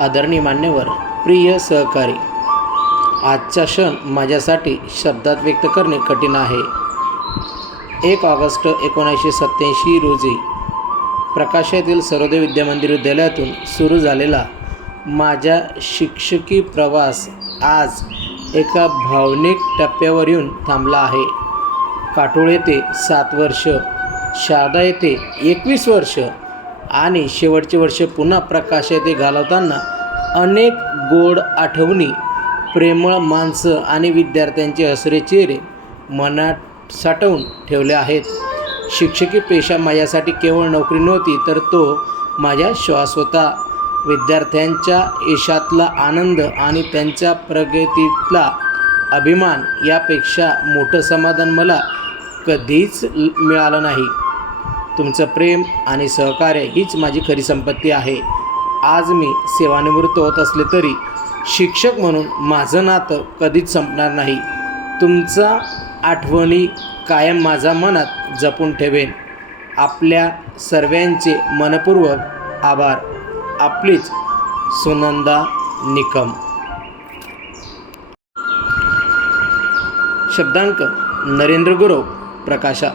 आदरणीय मान्यवर, प्रिय सहकारी, आजचा क्षण माझ्यासाठी शब्दात व्यक्त करणे कठीण आहे. 1 ऑगस्ट 1987 रोजी प्रकाशातील सर्वोदय विद्यामंदिर विद्यालयातून सुरू झालेला माझा शिक्षकी प्रवास आज एका भावनिक टप्प्यावर येऊन थांबला आहे. काटोळ येथे 7 वर्ष, शारदा येथे 21 वर्ष आणि शेवटचे वर्ष पुन्हा प्रकाश येथे घालवताना अनेक गोड आठवणी, प्रेमळ माणसं आणि विद्यार्थ्यांचे हसरे चेहरे मनात साठवून ठेवले आहेत. शिक्षकी पेशा माझ्यासाठी केवळ नोकरी नव्हती, तर तो माझा श्वास होता. विद्यार्थ्यांच्या यशातला आनंद आणि त्यांच्या प्रगतीतला अभिमान यापेक्षा मोठं समाधान मला कधीच मिळालं नाही. तुमचं प्रेम आणि सहकार्य हीच माझी खरी संपत्ती आहे. आज मी सेवानिवृत्त होत असले तरी शिक्षक म्हणून माझं नातं कधीच संपणार नाही. तुमचा आठवणी कायम माझ्या मनात जपून ठेवेन. आपल्या सर्वांचे मनपूर्वक आभार. आपलीच सुनंदा निकम. शब्दांक नरेंद्र गुरव, प्रकाशा.